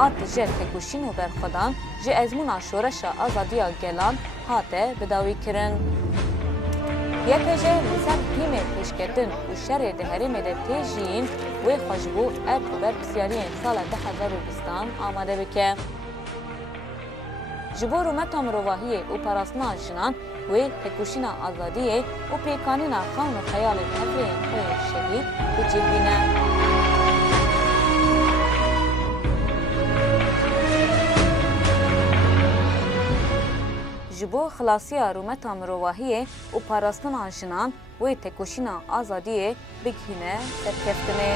Artije tekuşin û berxwedan ji ezmûna şoreşa azadiya gelan hate bidawî kirin. YPJ li ser hîmê pêşketin û şerê di herêmê de tê jiyîn wê xwe ji bo ev ber pisyariyên sala 2020 amade bike. Ji bo rûmeta mirovahiyê û parastina jinan wê tekuşîna azadiyê û pêkanîna xewn û xeyalên hefreyên xwe şehîd bicivîne. Ji bo xilasiya rûmeta mirovahiyê û parastina jinan wê tekuşîna azadiyê bigihîne serkeftinê.